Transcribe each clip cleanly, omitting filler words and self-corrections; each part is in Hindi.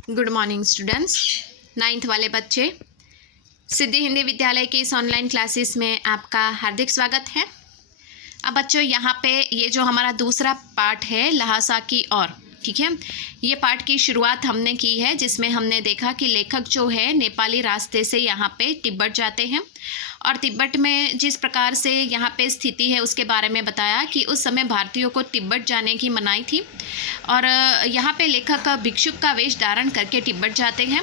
Good morning students. 9th वाले बच्चे, सिद्धि हिंदी विद्यालय की इस ऑनलाइन क्लासेस में आपका हार्दिक स्वागत है। अब बच्चों यहाँ पे ये जो हमारा दूसरा पार्ट है लहासा की ओर, ठीक है, ये पार्ट की शुरुआत हमने की है जिसमें हमने देखा कि लेखक जो है नेपाली रास्ते से यहाँ पे तिब्बत जाते हैं और तिब्बत में जिस प्रकार से यहाँ पे स्थिति है उसके बारे में बताया कि उस समय भारतीयों को तिब्बत जाने की मनाही थी और यहाँ पे लेखक भिक्षुक का वेश धारण करके तिब्बत जाते हैं।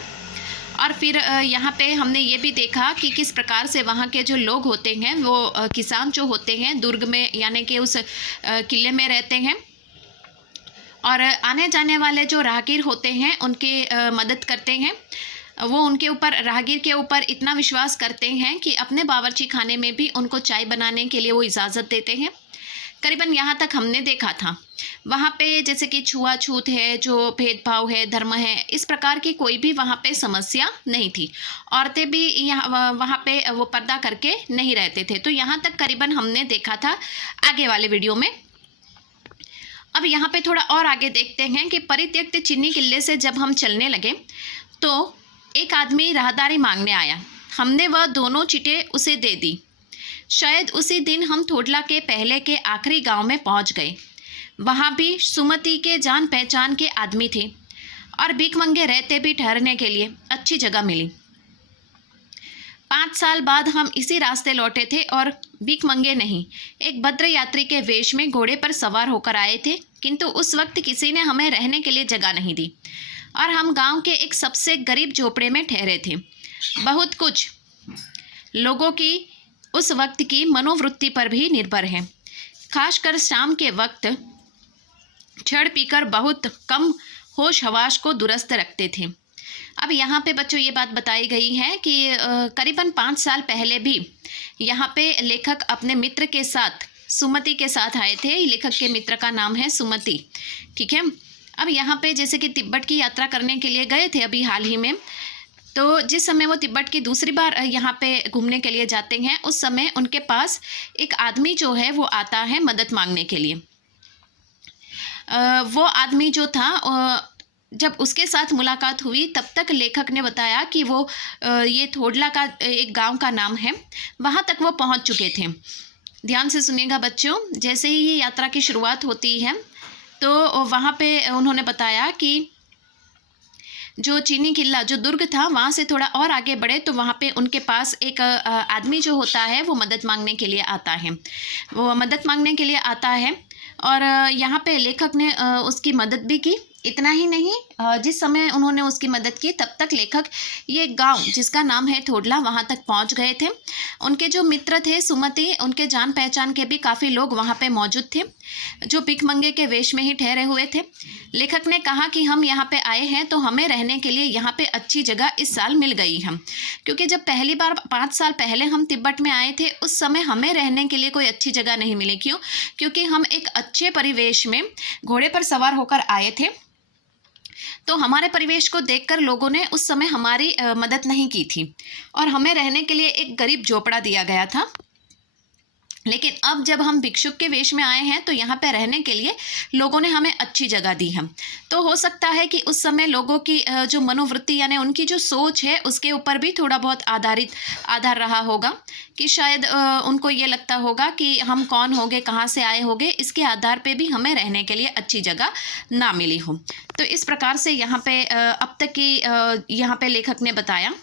और फिर यहाँ पे हमने ये भी देखा कि किस प्रकार से वहाँ के जो लोग होते हैं वो किसान जो होते हैं दुर्ग में यानी कि उस किले में रहते हैं और आने जाने वाले जो राहगीर होते हैं उनकी मदद करते हैं। वो उनके ऊपर राहगीर के ऊपर इतना विश्वास करते हैं कि अपने बावर्ची खाने में भी उनको चाय बनाने के लिए वो इजाज़त देते हैं। करीबन यहाँ तक हमने देखा था। वहाँ पे जैसे कि छुआछूत है, जो भेदभाव है, धर्म है, इस प्रकार की कोई भी वहाँ पे समस्या नहीं थी। औरतें भी यहाँ वहाँ पे वो पर्दा करके नहीं रहते थे। तो यहाँ तक करीबन हमने देखा था आगे वाले वीडियो में। अब यहाँ पे थोड़ा और आगे देखते हैं कि परित्यक्त चीनी किले से जब हम चलने लगे तो एक आदमी राहदारी मांगने आया। हमने वह दोनों चिट्ठियाँ उसे दे दी। शायद उसी दिन हम थोडला के पहले के आखिरी गांव में पहुंच गए। वहां भी सुमति के जान पहचान के आदमी थे और भीख मंगे रहते भी ठहरने के लिए अच्छी जगह मिली। 5 साल बाद हम इसी रास्ते लौटे थे और भीख मंगे नहीं, एक भद्र यात्री के वेश में घोड़े पर सवार होकर आए थे, किंतु उस वक्त किसी ने हमें रहने के लिए जगह नहीं दी और हम गांव के एक सबसे गरीब झोपड़े में ठहरे थे। बहुत कुछ लोगों की उस वक्त की मनोवृत्ति पर भी निर्भर है, खासकर शाम के वक्त छड़ पीकर बहुत कम होश हवास को दुरुस्त रखते थे। अब यहाँ पे बच्चों ये बात बताई गई है कि करीबन 5 साल पहले भी यहाँ पे लेखक अपने मित्र के साथ सुमति के साथ आए थे। लेखक के मित्र का नाम है सुमति, ठीक है। अब यहाँ पे जैसे कि तिब्बत की यात्रा करने के लिए गए थे अभी हाल ही में, तो जिस समय वो तिब्बत की दूसरी बार यहाँ पे घूमने के लिए जाते हैं उस समय उनके पास एक आदमी जो है वो आता है मदद मांगने के लिए। वो आदमी जो था जब उसके साथ मुलाकात हुई तब तक लेखक ने बताया कि वो ये थोडला का एक गांव का नाम है, वहाँ तक वो पहुँच चुके थे। ध्यान से सुनिएगा बच्चों, जैसे ही ये यात्रा की शुरुआत होती है तो वहाँ पे उन्होंने बताया कि जो चीनी किला जो दुर्ग था वहाँ से थोड़ा और आगे बढ़े तो वहाँ पे उनके पास एक आदमी जो होता है वो मदद मांगने के लिए आता है। वो मदद मांगने के लिए आता है और यहाँ पे लेखक ने उसकी मदद भी की। इतना ही नहीं, जिस समय उन्होंने उसकी मदद की तब तक लेखक ये गांव जिसका नाम है थोडला वहाँ तक पहुँच गए थे। उनके जो मित्र थे सुमति, उनके जान पहचान के भी काफ़ी लोग वहाँ पे मौजूद थे जो भिख मंगे के वेश में ही ठहरे हुए थे। लेखक ने कहा कि हम यहाँ पे आए हैं तो हमें रहने के लिए यहाँ पे अच्छी जगह इस साल मिल गई है, क्योंकि जब पहली बार 5 साल पहले हम तिब्बत में आए थे उस समय हमें रहने के लिए कोई अच्छी जगह नहीं मिली। क्यों? क्योंकि हम एक अच्छे परिवेश में घोड़े पर सवार होकर आए थे, तो हमारे परिवेश को देखकर लोगों ने उस समय हमारी मदद नहीं की थी और हमें रहने के लिए एक गरीब झोपड़ा दिया गया था। लेकिन अब जब हम भिक्षुक के वेश में आए हैं तो यहाँ पे रहने के लिए लोगों ने हमें अच्छी जगह दी है। तो हो सकता है कि उस समय लोगों की जो मनोवृत्ति यानी उनकी जो सोच है उसके ऊपर भी थोड़ा बहुत आधार रहा होगा कि शायद उनको ये लगता होगा कि हम कौन होंगे, कहाँ से आए होंगे, इसके आधार पे भी हमें रहने के लिए अच्छी जगह ना मिली हो। तो इस प्रकार से यहाँ पे अब तक की यहाँ पे लेखक ने बताया।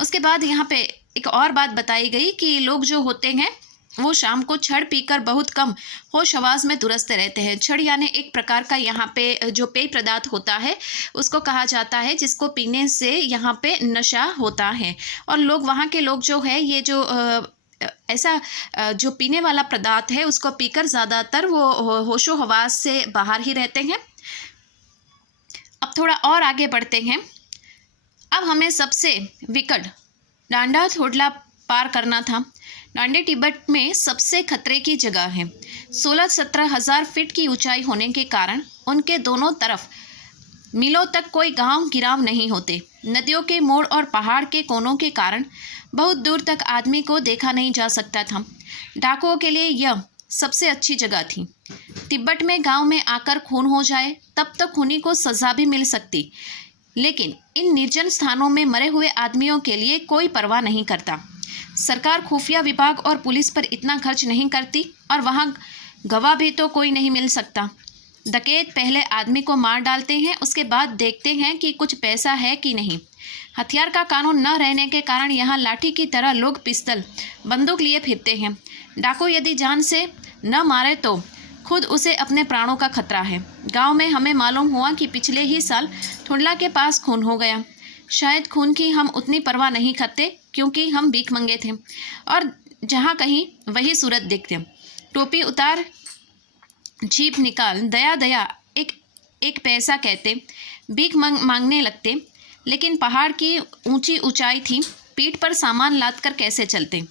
उसके बाद यहाँ पे एक और बात बताई गई कि लोग जो होते हैं वो शाम को छड़ पीकर बहुत कम होश हवास में दुरुस्त रहते हैं। छड़ यानी एक प्रकार का यहाँ पे जो पेय पदार्थ होता है उसको कहा जाता है, जिसको पीने से यहाँ पे नशा होता है। और लोग वहाँ के लोग जो है ये जो ऐसा जो पीने वाला पदार्थ है उसको पीकर ज़्यादातर वो होशो हवास से बाहर ही रहते हैं। अब थोड़ा और आगे बढ़ते हैं। अब हमें सबसे विकट डांडा थोडला पार करना था। डांडे तिब्बत में सबसे खतरे की जगह है। 16-17 हज़ार फीट की ऊंचाई होने के कारण उनके दोनों तरफ मीलों तक कोई गांव गिराव नहीं होते। नदियों के मोड़ और पहाड़ के कोनों के कारण बहुत दूर तक आदमी को देखा नहीं जा सकता था। डाकुओं के लिए यह सबसे अच्छी जगह थी। तिब्बत में गांव में आकर खून हो जाए तब तक खूनी को सज़ा भी मिल सकती। लेकिन इन निर्जन स्थानों में मरे हुए आदमियों के लिए कोई परवाह नहीं करता। सरकार खुफिया विभाग और पुलिस पर इतना खर्च नहीं करती और वहाँ गवाह भी तो कोई नहीं मिल सकता। डकैत पहले आदमी को मार डालते हैं, उसके बाद देखते हैं कि कुछ पैसा है कि नहीं। हथियार का कानून न रहने के कारण यहाँ लाठी की तरह लोग पिस्तौल बंदूक लिए फिरते हैं। डाकू यदि जान से न मारे तो खुद उसे अपने प्राणों का खतरा है। गांव में हमें मालूम हुआ कि पिछले ही साल ठुंडला के पास खून हो गया। शायद खून की हम उतनी परवाह नहीं करते क्योंकि हम भीख मंगे थे और जहाँ कहीं वही सूरत देखते। टोपी उतार, जीप निकाल, दया दया एक पैसा कहते, भीख मांगने लगते। लेकिन पहाड़ की ऊंची ऊंचाई थी, पीठ पर सामान लाद कर कैसे चलते।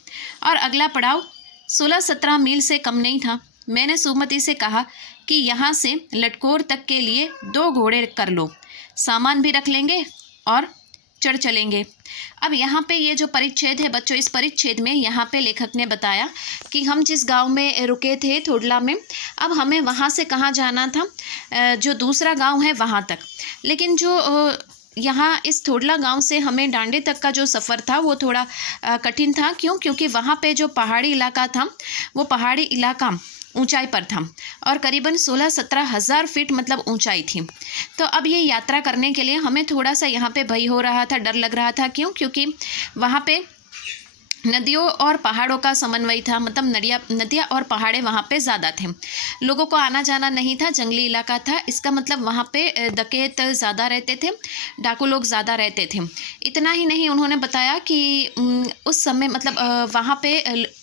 और अगला पड़ाव 16-17 मील से कम नहीं था। मैंने सुमति से कहा कि यहाँ से लटकोर तक के लिए 2 घोड़े कर लो, सामान भी रख लेंगे और चढ़ चलेंगे। अब यहाँ पे ये जो परिच्छेद है बच्चों, इस परिच्छेद में यहाँ पे लेखक ने बताया कि हम जिस गांव में रुके थे ठुंडला में, अब हमें वहाँ से कहाँ जाना था, जो दूसरा गांव है वहाँ तक। लेकिन जो यहाँ इस ठुंडला गांव से हमें डांडे तक का जो सफ़र था वो थोड़ा कठिन था। क्यों? क्योंकि वहाँ पे जो पहाड़ी इलाका था वो पहाड़ी इलाका ऊंचाई पर था और करीबन 16-17 हज़ार फीट मतलब ऊंचाई थी। तो अब ये यात्रा करने के लिए हमें थोड़ा सा यहाँ पे भय हो रहा था, डर लग रहा था। क्यों? क्योंकि वहाँ पे नदियों और पहाड़ों का समन्वय था, मतलब नदियाँ और पहाड़े वहाँ पे ज़्यादा थे। लोगों को आना जाना नहीं था, जंगली इलाका था। इसका मतलब वहाँ पे डकैत ज़्यादा रहते थे, डाकू लोग ज़्यादा रहते थे। इतना ही नहीं, उन्होंने बताया कि उस समय मतलब वहाँ पे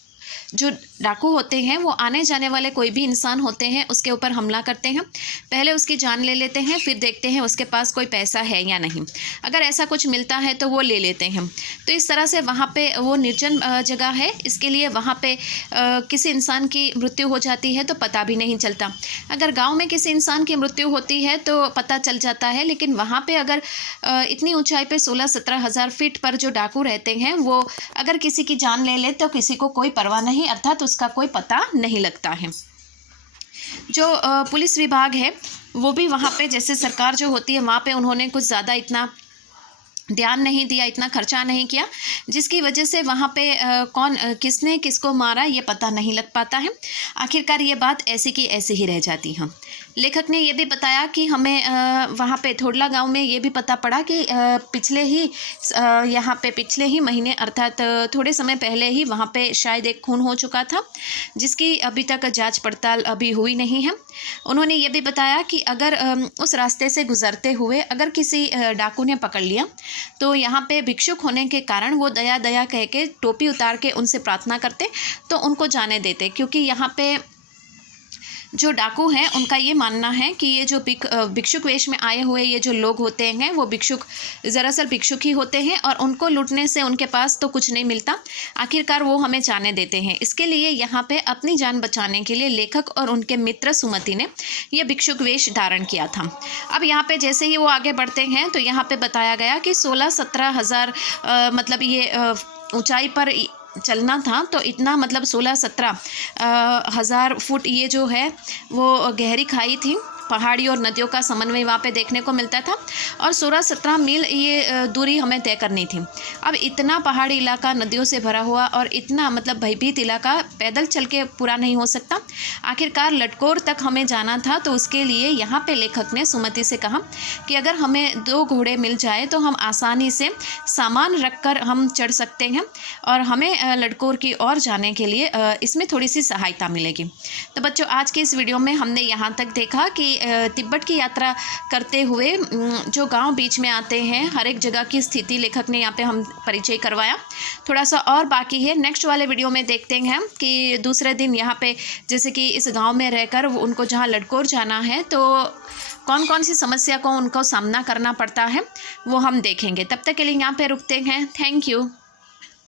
जो डाकू होते हैं वो आने जाने वाले कोई भी इंसान होते हैं उसके ऊपर हमला करते हैं। पहले उसकी जान ले लेते हैं, फिर देखते हैं उसके पास कोई पैसा है या नहीं। अगर ऐसा कुछ मिलता है तो वो ले लेते हैं। तो इस तरह से वहाँ पे वो निर्जन जगह है, इसके लिए वहाँ पे किसी इंसान की मृत्यु हो जाती है तो पता भी नहीं चलता। अगर गाँव में किसी इंसान की मृत्यु होती है तो पता चल जाता है, लेकिन वहाँ पर अगर इतनी ऊँचाई पर 16-17 हज़ार फीट पर जो डाकू रहते हैं वो अगर किसी की जान ले ले तो किसी को कोई परवाह नहीं, अर्थात उसका कोई पता नहीं लगता है। जो पुलिस विभाग है वो भी वहाँ पे, जैसे सरकार जो होती है वहाँ पे उन्होंने कुछ ज़्यादा इतना ध्यान नहीं दिया, इतना खर्चा नहीं किया, जिसकी वजह से वहाँ पे कौन किसने किसको मारा ये पता नहीं लग पाता है। आखिरकार ये बात ऐसी की ऐसी ही रह जाती है। लेखक ने ये भी बताया कि हमें वहाँ पे ठुंडला गांव में ये भी पता पड़ा कि पिछले ही महीने अर्थात थोड़े समय पहले ही वहाँ पे शायद एक खून हो चुका था, जिसकी अभी तक जांच पड़ताल अभी हुई नहीं है। उन्होंने ये भी बताया कि अगर उस रास्ते से गुजरते हुए अगर किसी डाकू ने पकड़ लिया तो यहाँ पे भिक्षुक होने के कारण वो दया दया कह के टोपी उतार के उनसे प्रार्थना करते तो उनको जाने देते। क्योंकि यहाँ पे जो डाकू हैं उनका ये मानना है कि ये जो भिक्षुक वेश में आए हुए ये जो लोग होते हैं वो दरअसल भिक्षुक ही होते हैं और उनको लूटने से उनके पास तो कुछ नहीं मिलता। आखिरकार वो हमें जाने देते हैं। इसके लिए यहाँ पे अपनी जान बचाने के लिए लेखक और उनके मित्र सुमति ने ये भिक्षुक वेश धारण किया था। अब यहाँ पे जैसे ही वो आगे बढ़ते हैं तो यहाँ पे बताया गया कि 16-17 हज़ार मतलब ये ऊंचाई पर चलना था, तो इतना मतलब 16-17 हज़ार फुट ये जो है वो गहरी खाई थी। पहाड़ी और नदियों का समन्वय वहाँ पे देखने को मिलता था और 16-17 मील ये दूरी हमें तय करनी थी। अब इतना पहाड़ी इलाका नदियों से भरा हुआ और इतना मतलब भयभीत इलाका पैदल चल के पूरा नहीं हो सकता। आखिरकार लटकोर तक हमें जाना था, तो उसके लिए यहाँ पे लेखक ने सुमति से कहा कि अगर हमें 2 घोड़े मिल जाए तो हम आसानी से सामान रख कर हम चढ़ सकते हैं और हमें लटकोर की ओर जाने के लिए इसमें थोड़ी सी सहायता मिलेगी। तो बच्चों, आज के इस वीडियो में हमने यहाँ तक देखा कि तिब्बत की यात्रा करते हुए जो गांव बीच में आते हैं, हर एक जगह की स्थिति लेखक ने यहाँ पे हम परिचय करवाया। थोड़ा सा और बाकी है, नेक्स्ट वाले वीडियो में देखते हैं कि दूसरे दिन यहाँ पे जैसे कि इस गांव में रहकर उनको जहाँ लटकोर जाना है तो कौन कौन सी समस्या को उनको सामना करना पड़ता है वो हम देखेंगे। तब तक के लिए यहाँ पे रुकते हैं। Thank you.